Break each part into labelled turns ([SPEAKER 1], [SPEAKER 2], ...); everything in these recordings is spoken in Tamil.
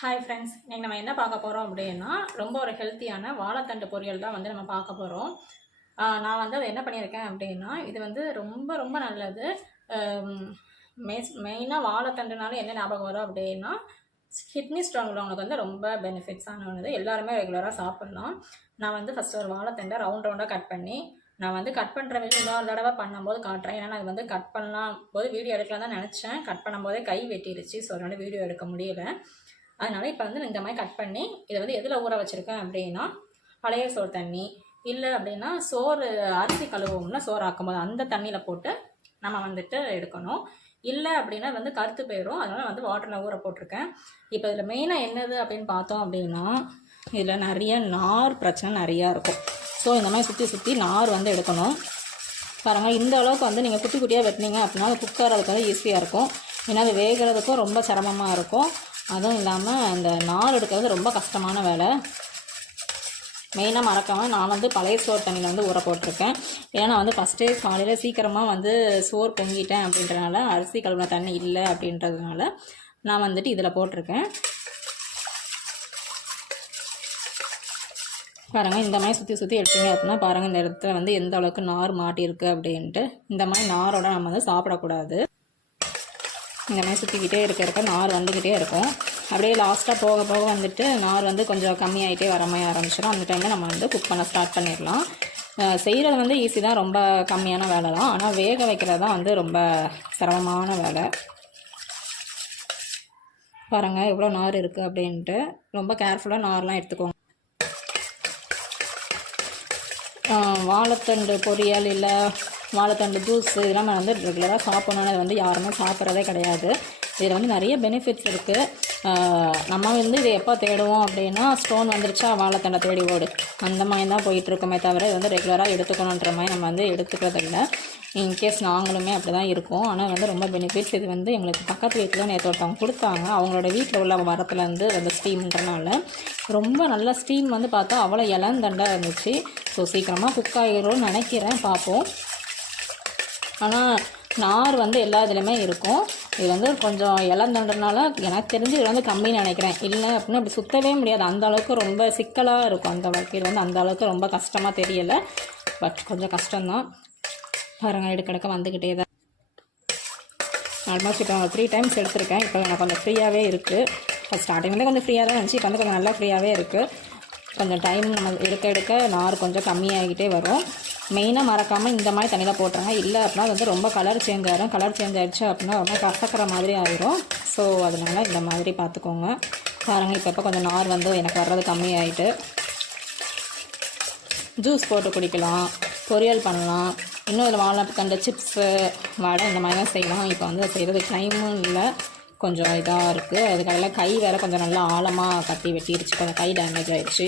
[SPEAKER 1] ஹாய் ஃப்ரெண்ட்ஸ் இன்றைக்கி நம்ம என்ன பார்க்க போகிறோம் அப்படின்னா ரொம்ப ஒரு ஹெல்த்தியான வாழைத்தண்டு பொரியல் தான் வந்து நம்ம பார்க்க போகிறோம் நான் வந்து அதை என்ன பண்ணியிருக்கேன் அப்படின்னா இது வந்து ரொம்ப ரொம்ப நல்லது. மெஸ் மெயினாக வாழைத்தண்டுனால என்ன ஞாபகம் வரும் அப்படின்னா கிட்னி ஸ்டோன் உள்ளவங்களுக்கு வந்து ரொம்ப பெனிஃபிட்ஸான ஒன்று எல்லாருமே ரெகுலராக சாப்பிட்லாம். நான் வந்து ஃபஸ்ட்டு ஒரு வாழைத்தண்டை ரவுண்ட் ரவுண்டாக கட் பண்ணி நான் வந்து கட் பண்ணுற வீடியோ இன்னொரு தடவை பண்ணும்போது காட்டுறேன். ஏன்னா நான் வந்து கட் பண்ணலாம் போது வீடியோ எடுக்கலாம் தான் நினச்சேன். கட் பண்ணும்போதே கை வெட்டிடுச்சு ஸோ அதனால் வீடியோ எடுக்க முடியலை. அதனால் இப்போ வந்து இந்த மாதிரி கட் பண்ணி இதை வந்து எதில் ஊற வச்சுருக்கேன் அப்படின்னா பழைய சோறு தண்ணி. இல்லை அப்படின்னா சோறு அரிசி கழுவும்ல சோறு ஆக்கும்போது அந்த தண்ணியில் போட்டு நம்ம வந்துட்டு எடுக்கணும். இல்லை அப்படின்னா வந்து கருத்து போயிடும் அதனால் வந்து வாட்டரில் ஊற போட்டிருக்கேன். இப்போ இதில் மெயினாக என்னது அப்படின்னு பார்த்தோம் அப்படின்னா இதில் நிறைய நார் பிரச்சனை நிறையா இருக்கும். ஸோ இந்த மாதிரி சுற்றி சுற்றி நார் வந்து எடுக்கணும். பாருங்கள் இந்த அளவுக்கு வந்து நீங்கள் குட்டி குட்டியாக வெட்டினீங்க அப்படின்னா குக்கர் அதுக்கு வந்து ஈஸியாக இருக்கும். ஏன்னா அது வேகிறதுக்கும் ரொம்ப சிரமமாக இருக்கும். அதுவும் இல்லாமல் இந்த நார் எடுக்கிறது ரொம்ப கஷ்டமான வேலை. மெயினாக மறக்காமல் நான் வந்து பழைய சோறு தண்ணியில் வந்து ஊற போட்டிருக்கேன். ஏன்னா நான் வந்து ஃபஸ்ட்டே காலையில் சீக்கிரமாக வந்து சோறு பொங்கிட்டேன் அப்படின்றனால அரிசி கழுவின தண்ணி இல்லை அப்படின்றதுனால நான் வந்துட்டு இதில் போட்டிருக்கேன். பாருங்கள் இந்த மாதிரி சுற்றி சுற்றி எடுத்தீங்க அப்படின்னா பாருங்கள் இந்த இடத்துல வந்து எந்த அளவுக்கு நார் மாட்டியிருக்கு அப்படின்ட்டு. இந்த மாதிரி நாரோட நம்ம வந்து சாப்பிடக்கூடாது. இந்த மாதிரி சுற்றிக்கிட்டே இருக்க இருக்க நார் வந்துக்கிட்டே இருக்கும். அப்படியே லாஸ்ட்டாக போக போக வந்துட்டு நார் வந்து கொஞ்சம் கம்மியாகிட்டே வர மாதிரி ஆரம்பிச்சிடும் அந்த டைமில் நம்ம வந்து குக் பண்ண ஸ்டார்ட் பண்ணிடலாம். செய்கிறது வந்து ஈஸி தான். ரொம்ப கம்மியான வேலை தான். ஆனால் வேக வைக்கிறது தான் வந்து ரொம்ப சிரமமான வேலை. பாருங்கள் எவ்வளோ நார் இருக்குது அப்படின்ட்டு. ரொம்ப கேர்ஃபுல்லாக நார்லாம் எடுத்துக்கோங்க. வாழைத்தண்டு பொரியல் இல்லை வாழைத்தண்டு ஜூஸ் இதெல்லாம் நான் வந்து ரெகுலராக சாப்பிட்ணுன்னு அது வந்து யாருமே சாப்பிட்றதே கிடையாது. இதில் வந்து நிறைய பெனிஃபிட்ஸ் இருக்குது நம்ம வந்து இதை எப்போ தேடுவோம் அப்படின்னா ஸ்டோன் வந்துருச்சா வாழைத்தண்டை தேடி ஓடு. அந்த மாதிரி தான் போயிட்டுருக்கோமே தவிர இது வந்து ரெகுலராக எடுத்துக்கணுன்ற மாதிரி நம்ம வந்து எடுத்துக்கிறதில்ல இன்கேஸ் நாங்களுமே அப்படி தான் இருக்கோம் ஆனால் வந்து ரொம்ப பெனிஃபிட்ஸ் இது வந்து எங்களுக்கு பக்கத்து வீட்டில் நேற்று ஒருத்தவங்க கொடுத்தாங்க. அவங்களோட வீட்டில் உள்ள மரத்துலேருந்து அந்த ஸ்டீம்ன்றனால ரொம்ப நல்ல ஸ்டீம் வந்து பார்த்தா அவ்வளோ இளந்தண்டாக இருந்துச்சு. ஸோ சீக்கிரமாக குக் ஆகிடும்னு நினைக்கிறேன். பார்ப்போம். ஆனால் நார் வந்து எல்லா இதுலேயுமே இருக்கும். இது வந்து கொஞ்சம் இளந்தண்டனால எனக்கு தெரிஞ்சு இது வந்து கம்மின்னு நினைக்கிறேன். இல்லை அப்படின்னா அப்படி சுற்றவே முடியாது. அந்த அளவுக்கு ரொம்ப சிக்கலாக இருக்கும் அந்த அளவுக்கு இது வந்து அந்த அளவுக்கு ரொம்ப கஷ்டமாக தெரியலை. பட் கொஞ்சம் கஷ்டம்தான். பாருங்கள் எடுக்கடக்க வந்துக்கிட்டே தான். ஆல்மோஸ்ட் இப்போ நான் த்ரீ டைம்ஸ் எடுத்திருக்கேன். இப்போ எனக்கு கொஞ்சம் ஃப்ரீயாகவே இருக்குது ஃபஸ்ட் வந்து கொஞ்சம் ஃப்ரீயாக தான் இருந்துச்சு. இப்போ வந்து கொஞ்சம் நல்லா ஃப்ரீயாகவே இருக்குது கொஞ்சம் டைம் நம்ம எடுக்க எடுக்க நார் கொஞ்சம் கம்மியாகிட்டே வரும். மெயினாக மறக்காமல் இந்த மாதிரி தண்ணியில் போட்டுருங்க. இல்லை அப்படின்னா அது வந்து ரொம்ப கலர் சேஞ்ச் ஆகிடும் கலர் சேஞ்ச் ஆகிடுச்சு அப்படின்னா ரொம்ப கசக்கிற மாதிரி ஆயிரும். ஸோ அதனால் இந்த மாதிரி பார்த்துக்கோங்க. பாருங்கள் இப்போ இப்போ கொஞ்சம் நார் வந்து எனக்கு வர்றது கம்மியாயிட்டு. ஜூஸ் போட்டு குடிக்கலாம். பொரியல் பண்ணலாம். இன்னும் இதில் வாழைப்பு கண்ட சிப்ஸு வடை இந்த மாதிரிலாம் செய்யலாம் இப்போ வந்து செய்கிறதுக்கு டைமும் இல்லை. கொஞ்சம் இதாக இருக்குது அதுக்காக கை வேறு கொஞ்சம் நல்லா ஆழமாக கட்டி வெட்டிடுச்சு கொஞ்சம் கை டேமேஜ் ஆகிடுச்சு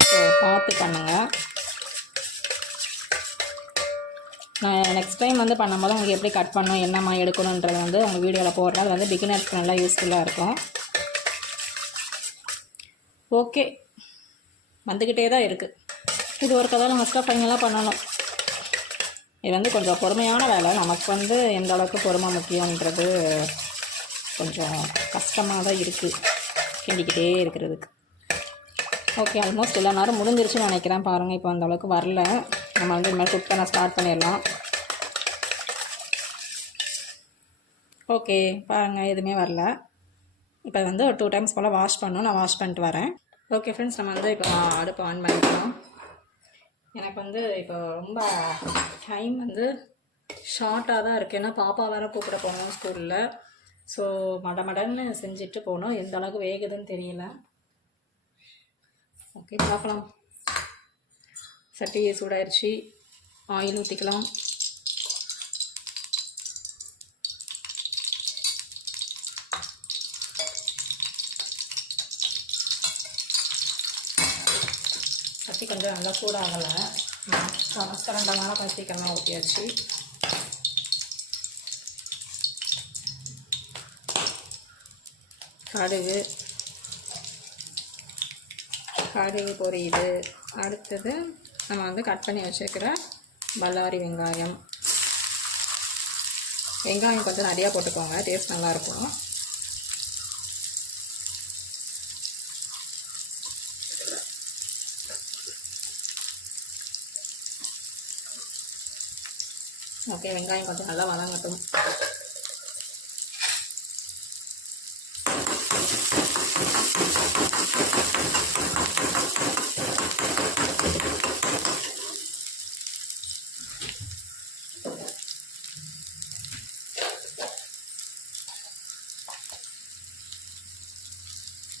[SPEAKER 1] ஸோ பார்த்து பண்ணுங்கள் நான் நெக்ஸ்ட் டைம் வந்து பண்ணும்போது உங்களுக்கு எப்படி கட் பண்ணணும் என்னம்மா எடுக்கணுன்றது வந்து உங்கள் வீடியோவில் போடுறது அது வந்து பிகினர்ஸ்க்கு நல்லா யூஸ்ஃபுல்லாக இருக்கும். ஓகே வந்துக்கிட்டே தான் இருக்குது இது ஒரு கதை நம்ம ஃபஸ்ட்டாக ஃபைனலாக பண்ணணும். இது வந்து கொஞ்சம் பொறுமையான வேலை. நமக்கு வந்து எந்த அளவுக்கு பொறுமை முக்கியன்றது கொஞ்சம் கஷ்டமாக தான் இருக்குது கிண்டிக்கிட்டே இருக்கிறதுக்கு. ஓகே ஆல்மோஸ்ட் எல்லா நேரம் முடிஞ்சிருச்சுன்னு நினைக்கிறேன். பாருங்கள் இப்போ அந்த அளவுக்கு வரல. நம்ம வந்து இனிமேல் குக் பண்ண ஸ்டார்ட் பண்ணிடலாம். ஓகே பாருங்கள் எதுவுமே வரல. இப்போ வந்து ஒரு டூ டைம்ஸ் போல் வாஷ் பண்ணணும். நான் வாஷ் பண்ணிட்டு வரேன். ஓகே ஃப்ரெண்ட்ஸ் நம்ம வந்து இப்போ அடுப்பு ஆன் பண்ணிக்கலாம். எனக்கு வந்து இப்போ ரொம்ப டைம் வந்து ஷார்ட்டாக தான் இருக்குது ஏன்னா பாப்பா வேறு கூப்பிட போகணும் ஸ்கூலில் ஸோ மட மடன்னு செஞ்சுட்டு போகணும். எந்த அளவுக்கு வேகுதுன்னு தெரியல. ஓகே பார்க்கலாம். சட்டியை சூடாயிருச்சு. ஆயில் ஊற்றிக்கலாம் சட்டி கொஞ்சம் நல்லா சூடாகலை. கரண்டனால கொஞ்சம் ஊற்றியாச்சு கடுகு. கடுகு பொரியுது. அடுத்தது நம்ம வந்து கட் பண்ணி வச்சுருக்கிற பல்லாரி வெங்காயம். வெங்காயம் கொஞ்சம் நிறையா போட்டுக்கோங்க டேஸ்ட் நல்லாயிருக்கும் ஓகே வெங்காயம் கொஞ்சம் நல்லா வதங்கட்டும்.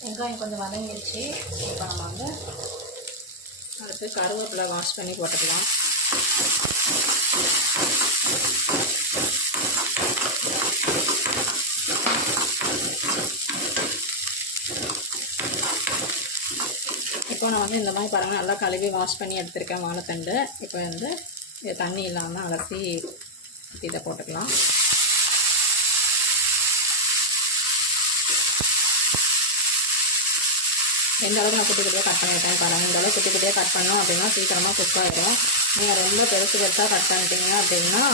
[SPEAKER 1] வெங்காயம் கொஞ்சம் வதங்கிடுச்சு. இப்போ நம்ம வந்து அடுத்து கருவேப்பிலை வாஷ் பண்ணி போட்டுக்கலாம். இப்போ நான் வந்து இந்த மாதிரி பாருங்கள் நல்லா கழுவி வாஷ் பண்ணி எடுத்திருக்கேன் வாழைத்தண்டு. இப்போ வந்து தண்ணி இல்லாமல் அலசி இதை போட்டுக்கலாம். எந்த அளவுக்கு நான் குட்டி குட்டியாக கட் பண்ணியிருக்கேன் பாருங்கள் இந்த அளவுக்கு குட்டி குட்டியாக கட் பண்ணோம் அப்படின்னா சீக்கிரமாக குக் ஆகிடும் நீங்கள் ரொம்ப பெருசு பெருசாக கட் பண்ணிட்டீங்க அப்படின்னா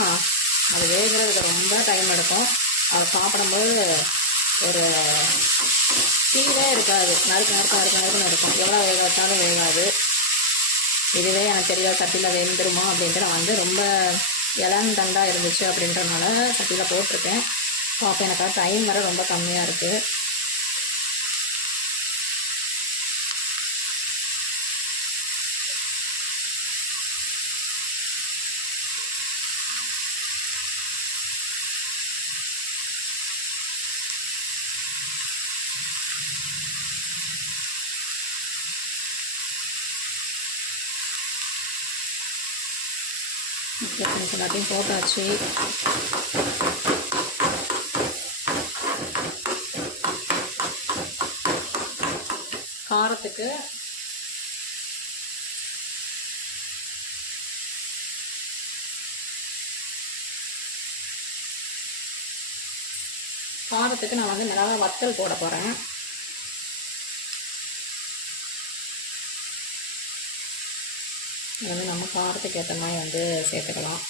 [SPEAKER 1] அது வேகிறதுக்கு ரொம்ப டைம் எடுக்கும். அதை சாப்பிடும்போது ஒரு தீவே இருக்காது. நறுக்கு நறுக்கு நறுக்கு நறுக்குன்னு இருக்கும். எவ்வளோ வேக வச்சாலும் வேகாது. இதுவே எனக்கு தெரியல சட்டியில் வெந்துருமா அப்படின்ட்டு நான் வந்து ரொம்ப இளம் தண்டாக இருந்துச்சு அப்படின்றனால சட்டியில் போட்டிருக்கேன். ஸோ அப்போ எனக்கு டைம் வர ரொம்ப கம்மியாக இருக்குது ஃப்ரெண்ட்ஸ் எல்லாத்தையும் போட்டாச்சு காரத்துக்கு காரத்துக்கு நான் வந்து மிளகா வத்தல் போட போகிறேன் இது வந்து நம்ம காரத்துக்கு ஏற்ற மாதிரி வந்து சேர்த்துக்கலாம்.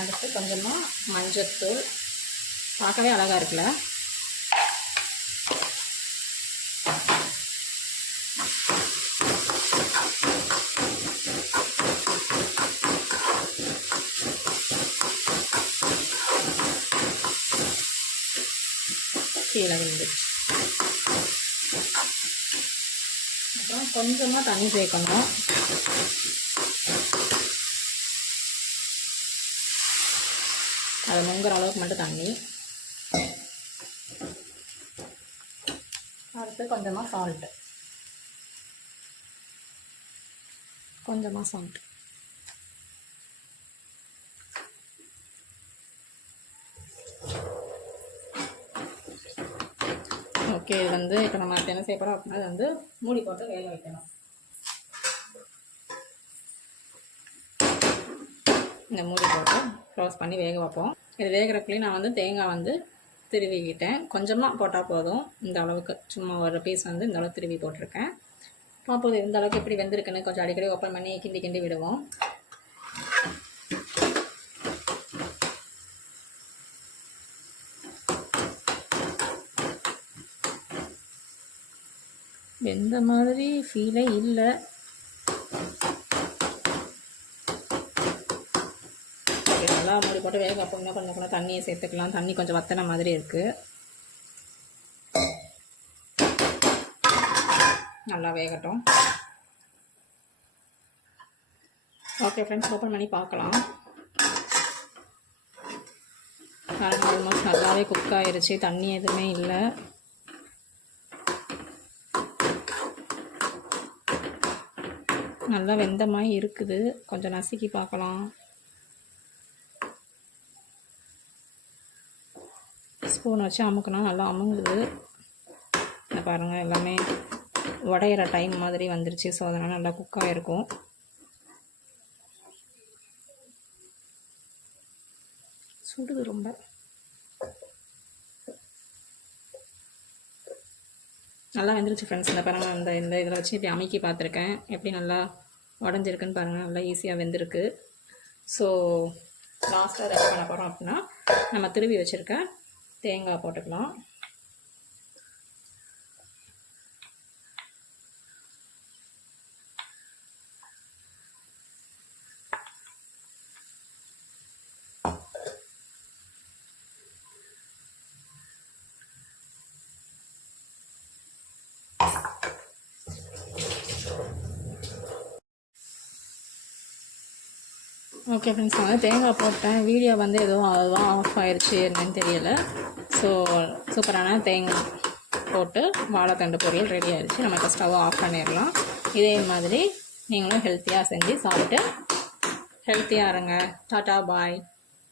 [SPEAKER 1] அடுத்து கொஞ்சமாக மஞ்சத்தூள். பார்க்கவே அழகாக இருக்குல்ல? கீழே விழுந்துச்சு அப்புறம் கொஞ்சமாக தண்ணி சேர்க்கணும். அது முங்குற அளவுக்கு மட்டும் தண்ணி. அடுத்து கொஞ்சமாக சால்ட்டு கொஞ்சமாக சால்ட்டு ஓகே இது வந்து இப்போ நம்ம என்ன செய்ய போகிறோம் அப்படின்னா அது வந்து மூடி போட்டு வேக வைக்கணும். இந்த மூடி போட்டு க்ளோஸ் பண்ணி வேக வைப்போம். இது வேகிறக்குள்ளேயும் நான் வந்து தேங்காய் வந்து திருவிக்கிட்டேன். கொஞ்சமாக போட்டால் போதும். இந்த அளவுக்கு. சும்மா ஒரு பீஸ் வந்து இந்த அளவுக்கு திருவி போட்டிருக்கேன். பார்ப்போம் இந்த அளவுக்கு எப்படி வெந்திருக்குன்னு கொஞ்சம் அடிக்கடி ஓப்பன் பண்ணி கிண்டி கிண்டி விடுவோம். எந்த மாதிரி ஃபீலே இல்லை. நல்லா மூடி போட்டு வேக அப்படின்னா கொஞ்சம் கூட தண்ணியை சேர்த்துக்கலாம். தண்ணி கொஞ்சம் வத்தன மாதிரி இருக்குது நல்லா வேகட்டும். ஓகே ஃப்ரெண்ட்ஸ் ஓப்பன் பண்ணி பார்க்கலாம். பாருங்கள் ஆல்மோஸ்ட் நல்லாவே குக் ஆயிடுச்சு தண்ணி எதுவுமே இல்லை. நல்லா வெந்த மாதிரி இருக்குது. கொஞ்சம் நசுக்கி பார்க்கலாம். ஸ்பூன் வச்சு அமுக்குனா நல்லா அமுங்குது. இந்த பாருங்கள் எல்லாமே உடையிற டைம் மாதிரி வந்துருச்சு. ஸோ அதனால் நல்லா குக் ஆகிருக்கும் சுடுது ரொம்ப. நல்லா வந்துருச்சு ஃப்ரெண்ட்ஸ் இந்த பாருங்கள் அந்த இந்த இதில் வச்சு இப்படி அமைக்கி பார்த்துருக்கேன். எப்படி நல்லா உடஞ்சிருக்குன்னு பாருங்கள் நல்லா ஈஸியாக வெந்திருக்கு. ஸோ லாஸ்ட்டாக ரெடி பண்ண போகிறோம் அப்படின்னா நம்ம திருவி வச்சுருக்க தேங்காய் போட்டுக்கலாம். ஓகே ஃப்ரெண்ட்ஸ் நான் வந்து தேங்காய் போட்டேன். வீடியோ வந்து எதுவும் அதுவாக ஆஃப் ஆயிடுச்சு என்னன்னு தெரியல. ஸோ சூப்பரான தேங்காய் போட்டு வாழைத்தண்டு பொரியல் ரெடி ஆயிடுச்சு நம்ம இப்போ ஆஃப் பண்ணிடலாம். இதே மாதிரி நீங்களும் ஹெல்த்தியாக செஞ்சு சாப்பிட்டு ஹெல்த்தியாக இருங்க. டாட்டா பாய்